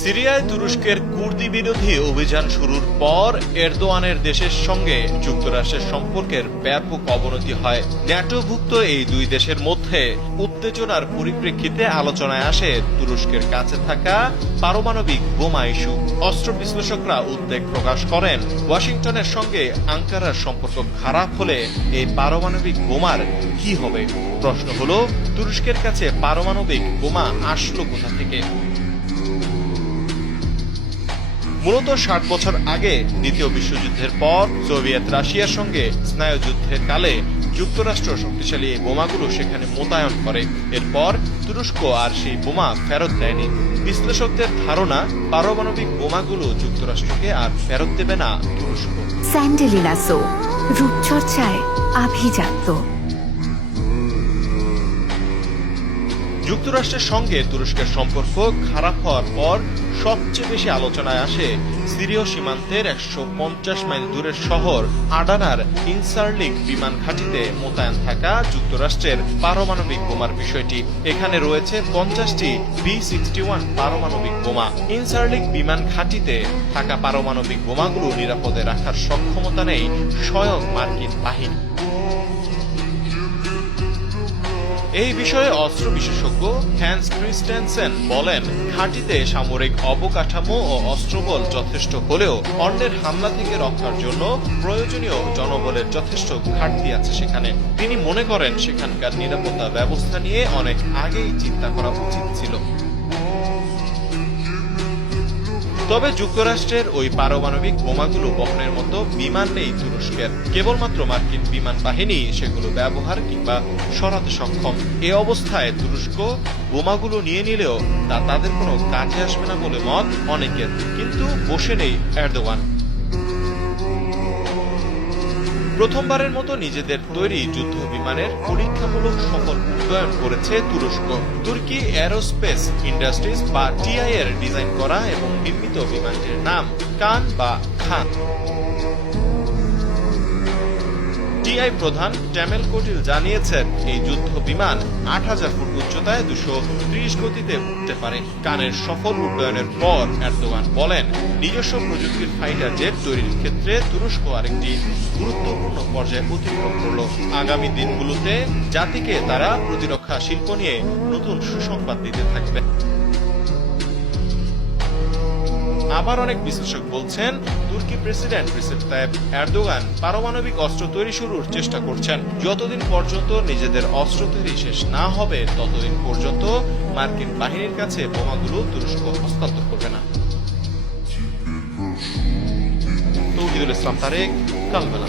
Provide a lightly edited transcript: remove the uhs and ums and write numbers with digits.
সিরিয়ায় তুরস্কের কুর্দি বিরোধী অভিযান শুরুর পর এরদোয়ানের দেশের সঙ্গে যুক্তরাষ্ট্রের সম্পর্কের ব্যাপক অবনতি হয়। ন্যাটোভুক্ত এই দুই দেশের মধ্যে উত্তেজনার পরিপ্রেক্ষিতে আলোচনায় আসে তুরস্কের কাছে থাকা পারমাণবিক বোমা ইস্যু। অস্ত্র বিশ্লেষকরা উদ্বেগ প্রকাশ করেন, ওয়াশিংটনের সঙ্গে আঙ্কারার সম্পর্ক খারাপ হলে এই পারমাণবিক বোমার কি হবে। প্রশ্ন হলো, তুরস্কের কাছে পারমাণবিক বোমা আসলো কোথা থেকে? মূলত ৬০ বছর আগে দ্বিতীয় বিশ্বযুদ্ধের পর সোভিয়েত রাশিয়ার সঙ্গে স্নায়ুযুদ্ধের কালে যুক্তরাষ্ট্র শক্তিশালী এই বোমাগুলো সেখানে মোতায়েন করে। এরপর তুরস্ক আর সেই বোমা ফেরত দেয়নি। বিশ্লেষকদের ধারণা, পারমাণবিক বোমাগুলো যুক্তরাষ্ট্রকে আর ফেরত দেবে না তুরস্ক। স্যান্ডেলিনা সো, রূপচর্চায় আভিজাত্য। যুক্তরাষ্ট্রের সঙ্গে তুরস্কের সম্পর্ক খারাপ হওয়ার পর সবচেয়ে বেশি আলোচনায় আসে সিরীয় সীমান্তের ১৫০ মাইল দূরের শহর আডানার ইনসারলিক বিমান ঘাঁটিতে মোতায়েন থাকা যুক্তরাষ্ট্রের পারমাণবিক বোমার বিষয়টি। এখানে রয়েছে ৫০টি B-61 পারমাণবিক বোমা। ইনসারলিক বিমান ঘাঁটিতে থাকা পারমাণবিক বোমাগুলো নিরাপদে রাখার সক্ষমতা নেই স্বয়ং মার্কিন বাহিনী। এই বিষয়ে অস্ত্র বিশেষজ্ঞ হ্যান্স ক্রিস্টেনসেন বলেন, ঘাঁটিতে সামরিক অবকাঠামো ও অস্ত্রবল যথেষ্ট হলেও অন্যের হামলা থেকে রক্ষার জন্য প্রয়োজনীয় জনবলের যথেষ্ট ঘাটতি আছে সেখানে। তিনি মনে করেন, সেখানকার নিরাপত্তা ব্যবস্থা নিয়ে অনেক আগেই চিন্তা করা উচিত ছিল। তবে যুক্তরাষ্ট্রের ওই পারমাণবিক বোমাগুলো বহনের মতো বিমান নেই তুরস্কের। কেবলমাত্র মার্কিন বিমান বাহিনী সেগুলো ব্যবহার কিংবা সরাতে সক্ষম। এ অবস্থায় তুরস্ক বোমাগুলো নিয়ে নিলেও তা তাদের কোনো কাজে আসবে না বলে মত অনেকের। কিন্তু বসে নেই এরদোয়ান। প্রথমবারের মতো নিজেদের তৈরি যুদ্ধ বিমানের পরীক্ষামূলক সফল উন্নয়ন করেছে তুরস্ক। তুর্কি এরোস্পেস ইন্ডাস্ট্রিজ বা টিআই এর ডিজাইন করা এবং নির্মিত বিমানটির নাম কান বা খান। টিআই প্রধান টেমেল কোটিল জানিয়েছেন, এই যুদ্ধ বিমান ৮০০০ ফুট উচ্চতায় ২৩০ গতিতে উঠতে পারে। কানের সফল উন্নয়নের পর এরদোয়ান বলেন, নিজস্ব প্রযুক্তির ফাইটার জেট তৈরির ক্ষেত্রে তুরস্ক আরেকটি গুরুত্বপূর্ণ পর্যায়ে অতিক্রম করল। আগামী দিনগুলোতে জাতিকে তারা প্রতিরক্ষা শিল্প নিয়ে নতুন সুসংবাদ দিতে থাকবে। আবার অনেক বিশ্লেষক বলছেন, তুর্কি প্রেসিডেন্ট রিসেপ তাইপ এরদোগান পারমাণবিক অস্ত্র তৈরি শুরুর চেষ্টা করছেন। যতদিন পর্যন্ত নিজেদের অস্ত্র তৈরি শেষ না হবে ততদিন পর্যন্ত মার্কিন বাহিনীর কাছে বোমাগুলো তুরস্ক হস্তান্তর করবে না। তৌহিদুল ইসলাম তারেক, কালবেলা।